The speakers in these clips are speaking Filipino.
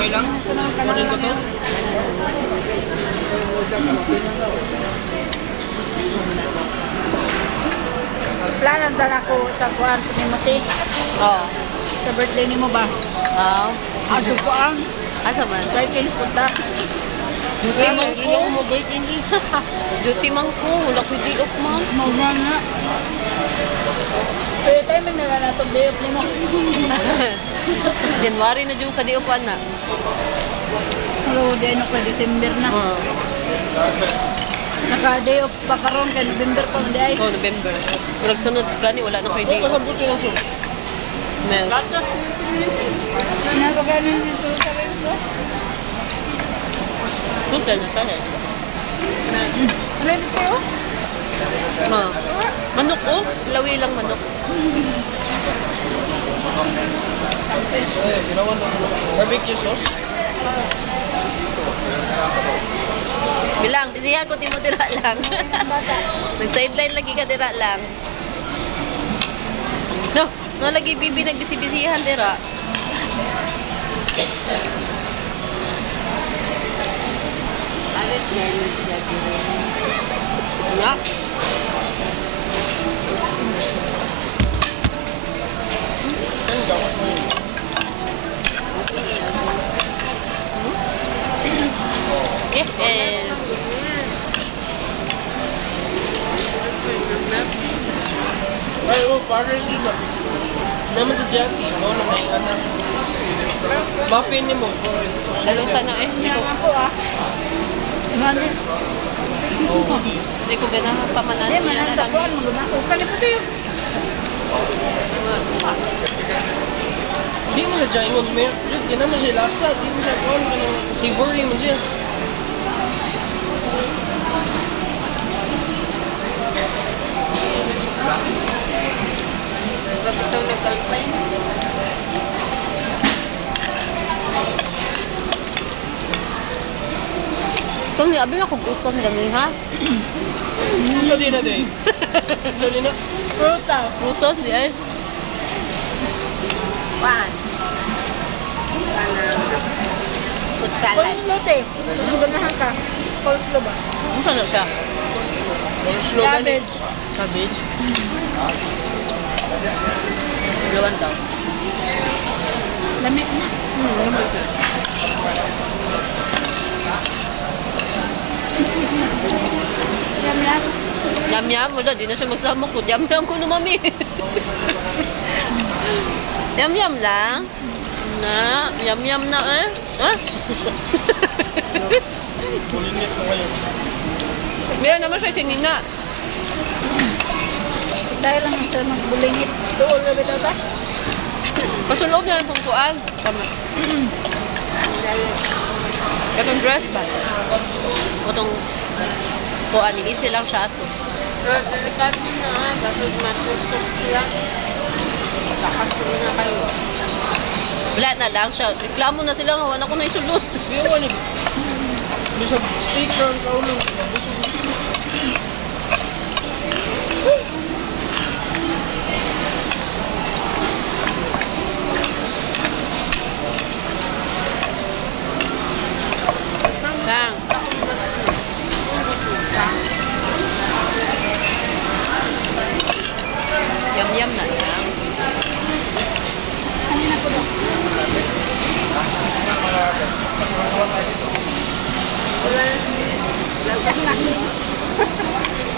Okay lang? Kunin ko to? Planan dala ko sa kuan ni Mati. Oo. Sa birthday ni mo ba? Oo. Ado ko ang Asa man? Vikings punta. Duty man ko. mo baking din. Duty man ko. Wala ko day off, ma'am. Mauman nga. Pero tayo may nila na itong day off ni mo. January na dyan ka day off, ana. Pero di ano pa, December na. Naka-day off pa karon kay November pa man di ay. Oh, November. Kung nagsunod gani, wala na kayo day off. Kasabot yung soup. Mel. Napaganin yung susa rin ko. Susel na siya eh. Ready kayo? Ma. Manok oh. Lawi lang manok. Ginawa ng barbecue sauce. Bilang, bisihan ko timo tira lang. Nag-sideline lagi ka tira lang. No, lagi bibi nagbisi-bisihan tira. Alit yan. Nga. Ay, oh, para sila. Naman sa Jackie, no? Nang naingan ng muffin ni mo. Dalutan na eh. Yan ako ah. Mani. Hindi ko ganahan pamanan. Di man sa kuan mo na ko kani pa tayo. Di mo sa Jaingon, may di naman siya lasa. Di mo siya kuhan ka ng savory mo siya. Bakit ito nag-alpay? Itong niabing ako utang gano'n ha? Sa di na day. Sa di na. Fruta. Frutos di ay. Pan. Fruit salad. Coleslaw te. Ganahan ka. Coleslaw ba? Ano sana siya? Slow na din. Cabbage. Cabbage. Lawan daw. Lamig na. Lamig. Yam-yam. Yam-yam, wala, di na siya magsamok ko. Yam-yam ko na, mami. Yam-yam lang. Na, yam-yam na eh. Ha? Bulinit na kayo. Meron naman siya sinina. Dahil lang sa magbulingit. Doon na bitaw ta? Pasulog na itong kuan. Tama. Itong dress ba? Itong kuan, nilisi lang siya ito. Nalikat na. Dapat matutok sila. Kakasunin na kayo. Wala na lang siya. Reklamo na sila. Wala ko na isulot. Di mo ni. Bisag steak ang kaulong. Kang. Yum-yum na lang. Kanina po daw. Wala na.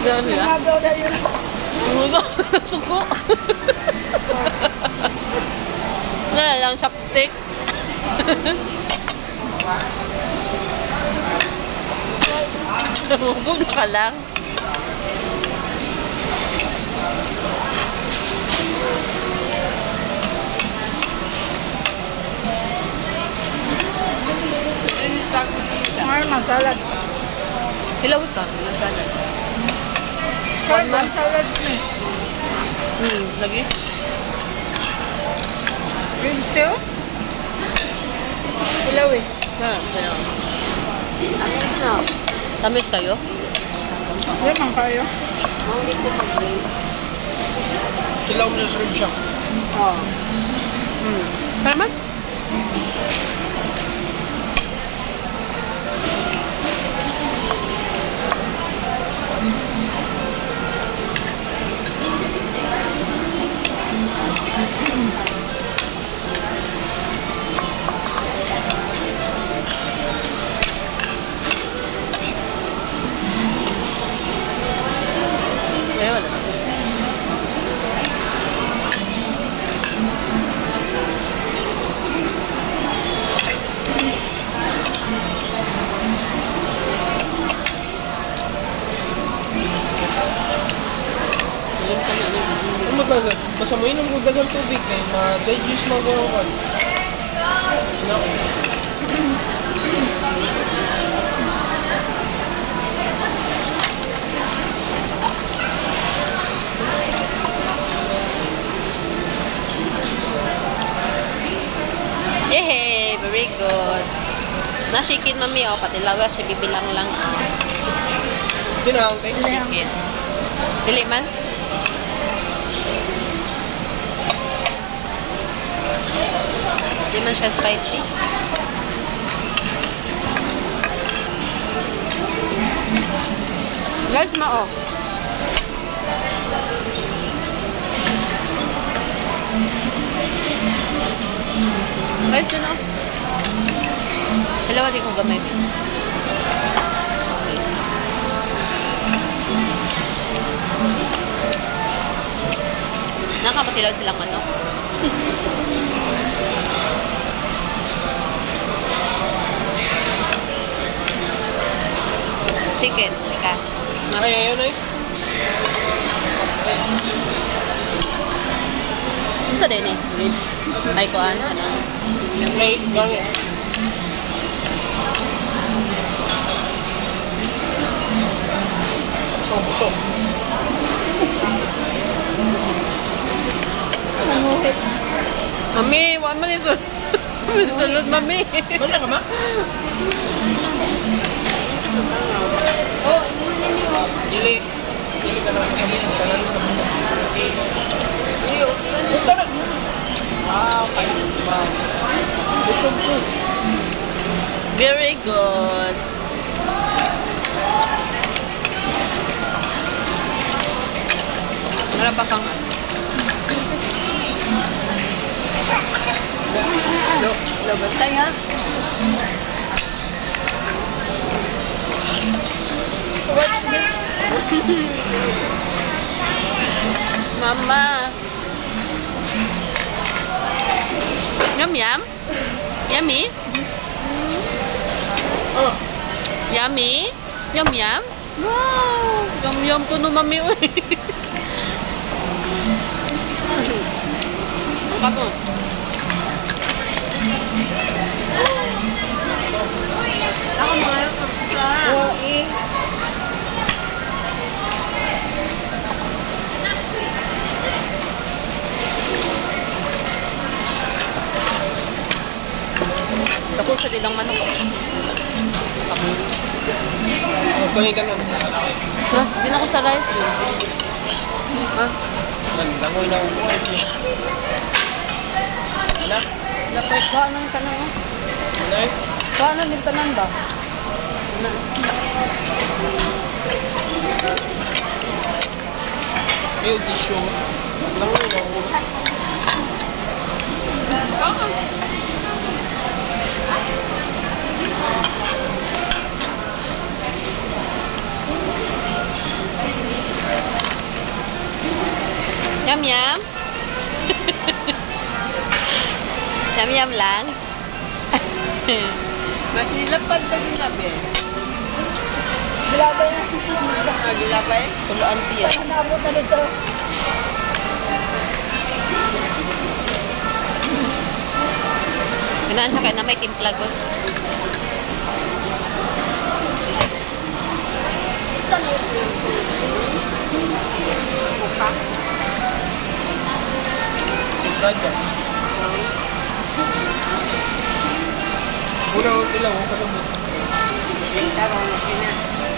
Gano'n nila? Nagaw na yun. Ano? Suko. Wala lang, chopstick. Hugog na ka lang. Ngayon, masalad. Hilawit ka, salad. One man salad. Lagi? Green stew? Ilaw eh. Sa'yo. Tamis kayo? Yan man kayo. Kilaw mo na shrimp siya. Oo. Tama? mo, inom ko dagang tubig kay ma-digest na ko ang no. Yehey! Very good. Nashikin mami oh, pati lawas siya bibilang lang. Ginahang tayo. Chicken. Dili man? Di man siya spicy. Guys, mao. Guys, dun oh. Dalawa din kong gamay. Nakapatilaw silang manok. Chicken, ika. Ay, ayun ay. Ano sa din eh? Ribs. Ay, kuan. May gangit. Oh, buto. Nanguhit. Mami, wala man yung sulod, mami. Wala ka ma? Oh, muna niyo. Dili. Dili ka lang. Dili ka lang. Punta na. Wow, kayo. Wow. Busog ko. Very good. Wala pa kang Labantay ha. What's this? Mama. Yum yum? Yummy? Ah. Yummy? Yum yum? Wow! Yum yum ko no mami. Uy. Kapo. Ako mga Oh, eh. Tapos sa dilang manok. Oh, kani ka na. Ha? Di na ako sa rice din. Ha? Langoy na ako. Anak? Dapat ba nang tanan mo? Anak? Ba nang din tanan ba? Na. May tissue. Langoy na ako. Yum yum. Yum yum lang. Masilapad pa din nabi. Gilabay. Gilabay. Tuluan siya. Nabot na dito. Ganaan siya kaya na may timpla ko. Ganda. Una ko tilaw, kalabot. Karon, okay na.